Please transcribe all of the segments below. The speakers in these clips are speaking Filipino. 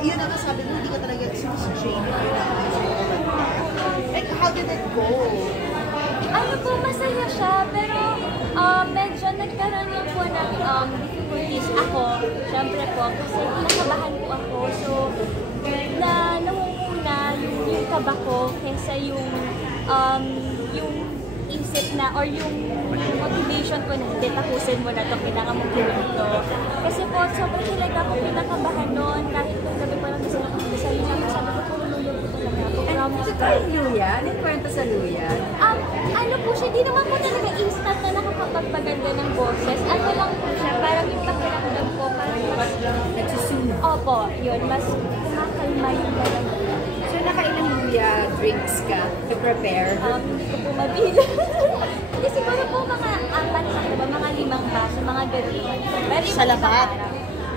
yun ang nasabi mo, hindi ka talaga sinusujay. Like, how did it go? Ano po, masaya siya, pero medyo nagkaroon lang po ng difficulties ako, syempre po, kasi nakabahan po ako, so nangunguna yung kaba ko kesa yung isip na or yung motivation ko na hindi tapusin mo na ito, kailangan mo gawin ito. Kasi po, sobrang talaga ako pinakabahan noon kahit kung gabi parang gusto lang ako sa luya. Sabi ko, puro luya po talaga ako. Ito tayo luya? Anong kwento sa luya? Ano po siya, di naman po talaga instant na nakakapagpaganda ng boses. Ano lang po siya, parang yung pakiramdam ko, parang mas nagsusunog. Opo, yun, mas kumakalma yung malamdaman. So, nakailang luya drinks ka to prepare? Hindi ko po mabila. Hindi siguro po mga 4 sa ba, mga 5 baso, mga gano'n. Sa labat?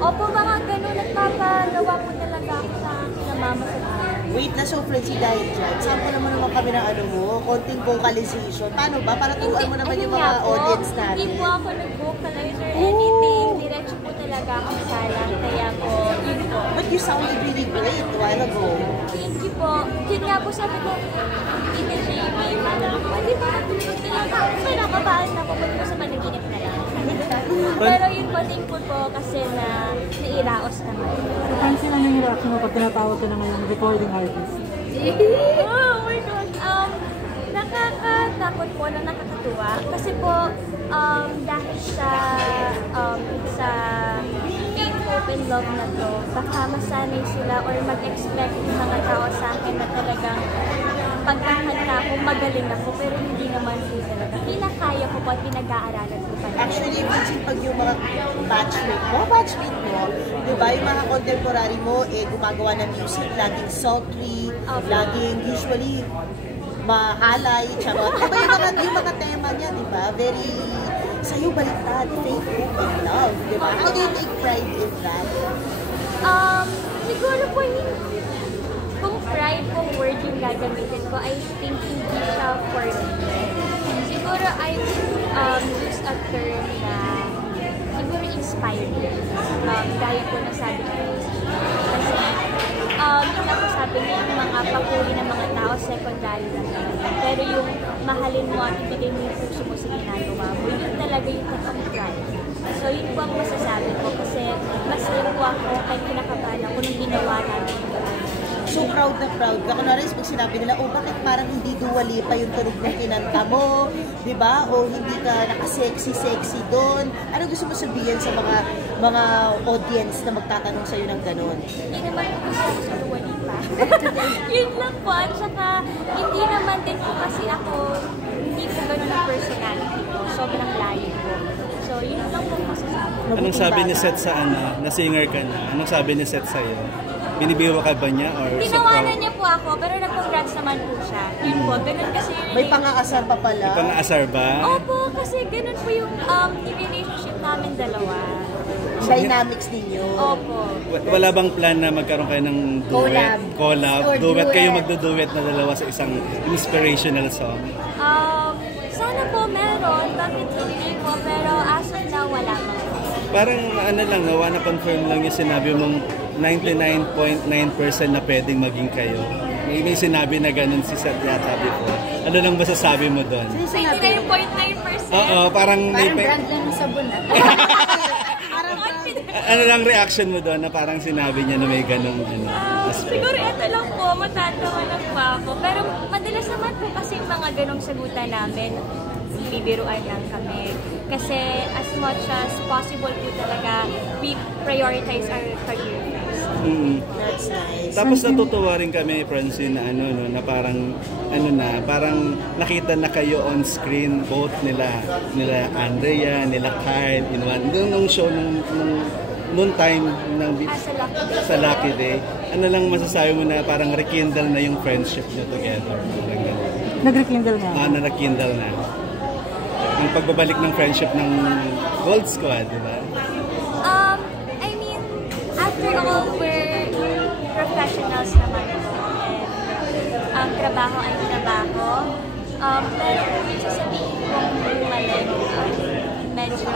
Opo, mga gano'n. Nagpapalawa po talaga ako sa mama sa bahay. Wait na, so Frenzy, dahil dyan, sample naman kami ng ano mo, konting vocalization. Paano ba? Para turuan mo naman yung mga audience natin. Hindi po ako nag-vocalize or anything. Diretso po talaga ako salang. Kaya po, yun po. But you sounded really great a while ago. Thank you po. Yun nga po sabi ko, Ina Jamie, pwede ba matulog talaga? May nakabahan ako, pwede ko sa managinip na lang. Pero yun po, thankful po kasi na nairaos naman. Paano sila ng reaction mo pag tinatawag ka na ngayon recording artist? Oh my God! Nakakatakot po na nakakatuwa. Kasi po, dahil sa being open love na to, baka masanay sila or mag-expect yung mga tao sa akin na talagang pagkakanta ko, magaling ako, pero hindi naman po talaga. Pinakaya ko po at pinag-aaralan ko pa. Actually, Vincent, pag yung mga batchmate mo, di ba, yung mga contemporary mo, gumagawa ng music, laging sultry, laging usually mahalay, charot. Diba yung mga tema niya, di ba? Very, sa'yo baliktad, faith, and love, di ba? How do you take pride in that? Siguro po kung pride kung word yung gagamitin ko, I think hindi siya for me. Siguro I use a term na siguro inspiring. Gaya po na sabi ko. Kasi yung napasabi niya yung mga papuri ng mga tao, secondary lang yun. Pero yung mahalin mo at ibigay mo yung puso mo sa ginagawa mo, yun talaga yung takang pride. So yun po ang masasabi ko kasi mas po ako kahit kinakabahan ako nung ginawa namin yung So proud na proud ka. Kunwari, pag sinabi nila, bakit parang hindi duwali pa yung tunog ng kinanta mo? Di ba? O hindi ka nakasexy-sexy doon? Ano gusto mo sabihin sa mga audience na magtatanong sa'yo ng gano'n? Hindi naman po kasi ako sa duwali pa. Yun lang po. At saka, hindi naman din po kasi ako, hindi po gano'n ang personality ko. Sobrang layo po. So, yun lang po masasabi. Anong sabi ni Seth sa na singer ka na? Anong sabi ni Seth sa'yo? Binibiwa ka ba niya? Or tinawanan niya po ako, pero nag-congrats naman po siya. Yun po, ganun kasi yung May pang-aasar pa pala? May pang-aasar ba? Opo, kasi ganun po yung relationship namin dalawa. Dynamics ninyo? Opo. Wala bang plan na magkaroon kayo ng duet? Collab? Duet? Kayo magdo-duet na dalawa sa isang inspirational song? Sana po meron, bakit hindi po, pero as of now, wala pa. Parang ano lang, nawa na confirm lang yung sinabi mong 99.9% na pwedeng maging kayo. May sinabi na ganun si Seth yata before. Ano lang masasabi mo doon? 99.9%? Oo, parang brand lang ng sabon na. Ano lang reaction mo doon na parang sinabi niya na may ganung aspect? Siguro ito lang po, matatawa lang pa ako. Pero madalas naman po kasi yung mga ganong sagutan namin, bibiruan lang kami. Kasi as much as possible po talaga, we prioritize our career first. That's nice. Tapos natutuwa rin kami, Francine, na na parang parang nakita na kayo on screen both nila Andrea, nila Kyle, nung show nung time sa Lucky Day. Ano lang masasabi mo na parang rekindle na yung friendship nyo together? Nag-rekindle na? Nag-rekindle na. Ang pagbabalik ng friendship ng Gold Squad, di ba? I mean, after all, we're professionals naman po. And ang trabaho ay trabaho. Pero kung sasabihin kong bumalik, medyo...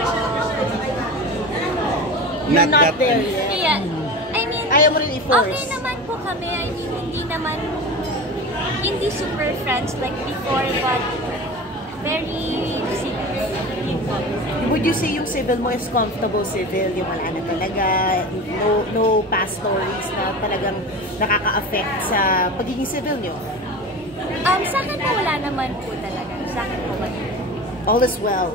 You're not there yet? Yeah. I mean, kaya mo rin i-force? Okay naman po kami. I mean, hindi super friends like before, but very civil. Would you say yung civil mo is comfortable civil? Yung wala na talaga, no past stories na talagang nakaka-affect sa pagiging civil nyo? Sa akin po wala naman po talaga. Sa akin po wala. All is well.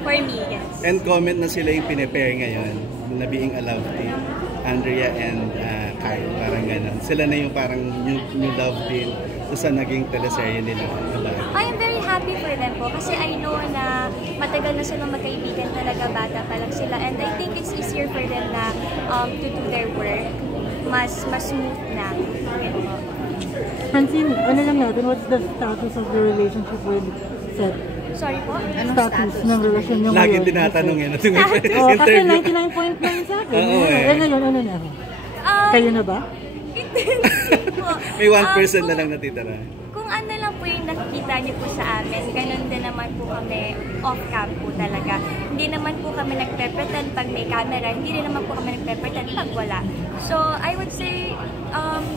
For me, yes. And comment na sila yung pinipare ngayon na being a love team. Andrea and Kyle, parang gano'n. Sila na yung parang new love team sa naging teleserye nila. I am very happy for them po kasi I know na matagal na silang magkaibigan talaga, bata pa lang sila, and I think it's easier for them na to do their work. Mas smooth na. Francine, ano lang natin, what's the status of the relationship with Seth? Sorry po? Anong Status ng relasyon niyo Lagi ngayon? tinatanong yan at yung Oo, kasi interview. 99.9 sa akin. Oo, eh. Ngayon, ano na? Kayo na ba? Hindi po. May 1% na lang natitira. Kung ano lang po yung nakikita niyo po sa amin, ganun din naman po kami off-cam po talaga. Hindi naman po kami nagpe-pretend pag may camera, hindi rin naman po kami nagpe-pretend pag wala. So, I would say,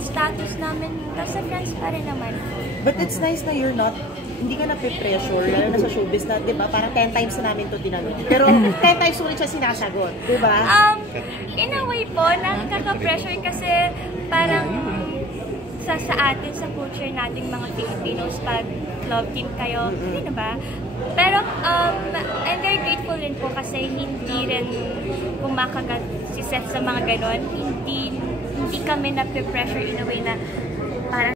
status namin, nasa friends pa rin naman. But it's nice na you're not, hindi ka nape-pressure, lalo na sa showbiz na, di ba? Parang 10 times na namin ito tinanong. Pero 10 times ulit siya sinasagot, di ba? In a way po, nakaka-pressure kasi parang sa atin, sa culture nating mga Filipinos, pag love team kayo, hindi na ba? Pero I'm very grateful rin po kasi hindi rin kumakagat si Seth sa mga ganon. Hindi kami na-pressure in a way na parang